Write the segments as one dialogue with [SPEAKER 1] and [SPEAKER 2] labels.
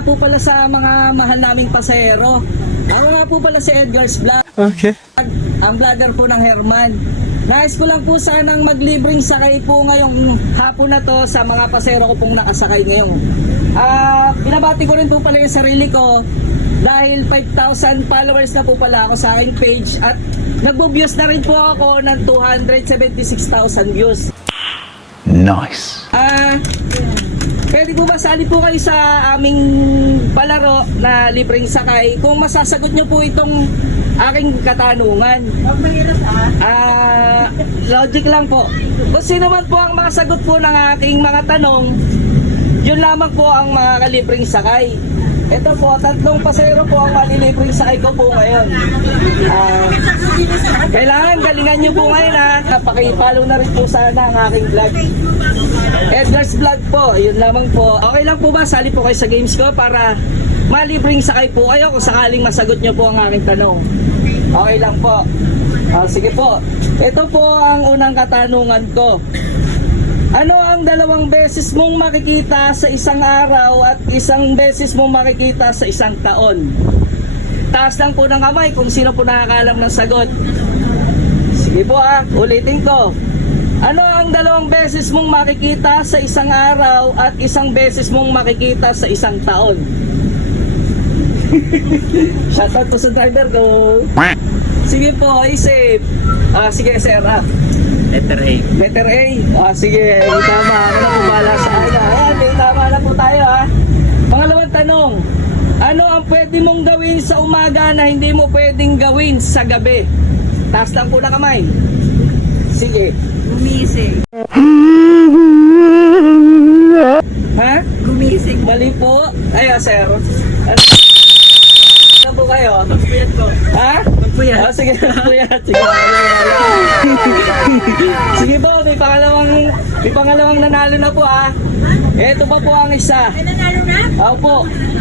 [SPEAKER 1] nga po pala sa mga mahal naming pasahero. Ako nga po pala si Edgar's Vlog,
[SPEAKER 2] Okay.
[SPEAKER 1] ang vlogger po ng Herman. Nais ko lang po sanang maglibreng sakay po ngayong hapon na to sa mga pasahero ko pong nakasakay ngayon. Ah, binabati ko rin po pala yung sarili ko dahil 5,000 followers na po pala ako sa aking page at nagbo-views na rin po ako ng 276,000 views.
[SPEAKER 2] Nice.
[SPEAKER 1] Ah, pwede po ba sali po kayo sa aming palaro na libreng sakay kung masasagot nyo po itong aking katanungan. Ah, logic lang po. Kung sino man po ang makasagot po ng aking mga tanong, yun lamang po ang mga kalibreng sakay. Ito po, tatlong pasero po ang malilibreng sakay ko po ngayon. Ah, kailangan galingan nyo po ngayon ha. Pakipollow na rin po sana ang aking vlog. Edgar's Vlog po, yun lamang po. Okay lang po ba, sali po kayo sa games ko para malibreng sakay po kayo kung sakaling masagot nyo po ang aking tanong. Okay lang po. Ah, sige po. Ito po ang unang katanungan ko. Ano ang dalawang beses mong makikita sa isang araw at isang beses mong makikita sa isang taon? Taas lang po ng kamay kung sino po nakakalam ng sagot. Sige po ah, ulitin ko. Ano ang dalawang beses mong makikita sa isang araw at isang beses mong makikita sa isang taon? Shoutout po sa driver ko. Sige po, isip. Ah, sige, sir. Ah.
[SPEAKER 2] Letter A.
[SPEAKER 1] Letter A. Ah, sige, tama. Ano na po bala sa ano? Ayan, may tama na po tayo ha. Pangalawang tanong. Ano ang pwede mong gawin sa umaga na hindi mo pwedeng gawin sa gabi? Taas lang po na kamay. Sige.
[SPEAKER 3] Gumising.
[SPEAKER 1] Ha?
[SPEAKER 3] Gumising.
[SPEAKER 1] Mali po. Ay, ah, sir. Ano po kayo?
[SPEAKER 3] Puyat ko.
[SPEAKER 1] Ha? Oh, sige, puyat. Sige. sige po, may pangalawang, may pangalawang nanalo na po ah. Ito pa po ang isa.
[SPEAKER 3] Ay, nanalo na?
[SPEAKER 1] Ako po,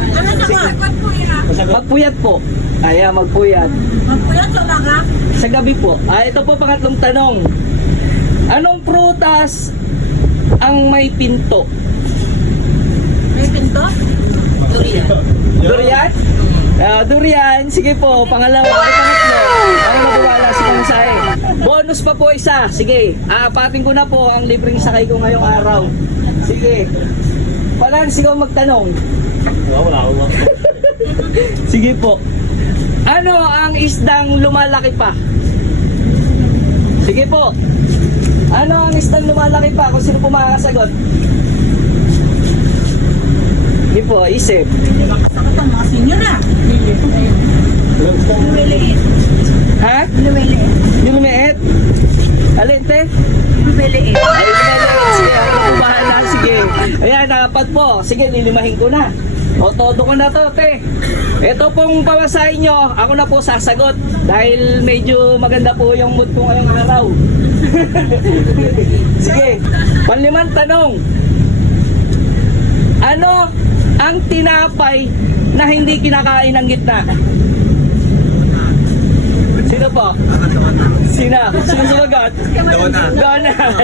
[SPEAKER 3] Ano sa ko? Puyat.
[SPEAKER 1] magpuyat po. Ayan, magpuyat.
[SPEAKER 3] Magpuyat sa umaga?
[SPEAKER 1] Sa gabi po. Ah, ito po pangatlong tanong. Anong prutas ang may pinto?
[SPEAKER 3] May pinto? Durian.
[SPEAKER 1] Durian? Ah, durian. Sige po, pangalawa. Ay, pangatlo. Ako na po wala si Kansay. Bonus pa po isa. Sige, aapatin ko na po ang libreng sakay ko ngayong araw. Sige. Palan, sigaw magtanong.
[SPEAKER 2] Wala, wala.
[SPEAKER 1] Sige po. Ano ang isdang lumalaki pa? Sige po. Ano ang isdang lumalaki pa? Kung sino po makakasagot? Sige po, isip.
[SPEAKER 3] Sakot ang mga senior na. Luwiliit.
[SPEAKER 1] Ha?
[SPEAKER 3] Luwiliit.
[SPEAKER 1] Yung lumiit? Alin, te?
[SPEAKER 3] Luwiliit.
[SPEAKER 1] Ay, lumiit. Sige, ako na po bahala. Sige. Ayan, nakapat po. Sige, lilimahin ko na. O, todo ko na to, te. Ito pong pawasahin nyo, ako na po sasagot. Dahil medyo maganda po yung mood ko ngayong araw. Sige, panlimang tanong. Ano ang tinapay na hindi kinakain ng gitna? Sino po? Sino? Sino sumagot? Donald. Donald.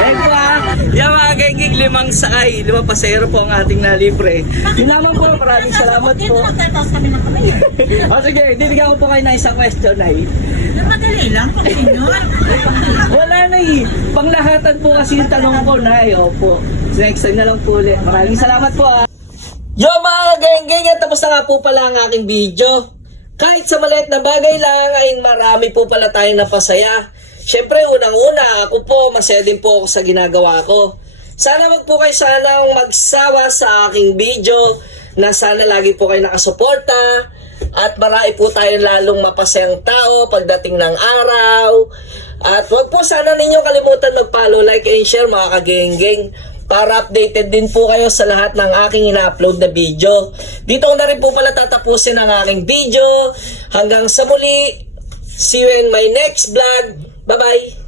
[SPEAKER 1] Yan po ah. Yan mga gengig, limang sakay, limang pasero po ang ating nalibre. Yun lamang po, maraming salamat po. O sige, didigan ko po kayo ng isang question ay.
[SPEAKER 3] Madali lang senior.
[SPEAKER 1] Wala na eh. Panglahatan po kasi yung tanong ko na eh. Opo. Next time na lang po ulit. Maraming salamat po ah. Yo mga geng-geng, tapos na nga po pala ang aking video. Kahit sa maliit na bagay lang ay marami po pala tayong napasaya. Siyempre, unang-una, ako po, masaya din po ako sa ginagawa ko. Sana wag po kayo sanang magsawa sa aking video na sana lagi po kayo nakasuporta at marami po tayo lalong mapasayang tao pagdating ng araw. At wag po sana ninyo kalimutan mag-follow, like, and share mga kageng-geng para updated din po kayo sa lahat ng aking ina-upload na video. Dito ko na rin po pala tatapusin ang aking video. Hanggang sa muli, see you in my next vlog. Bye-bye!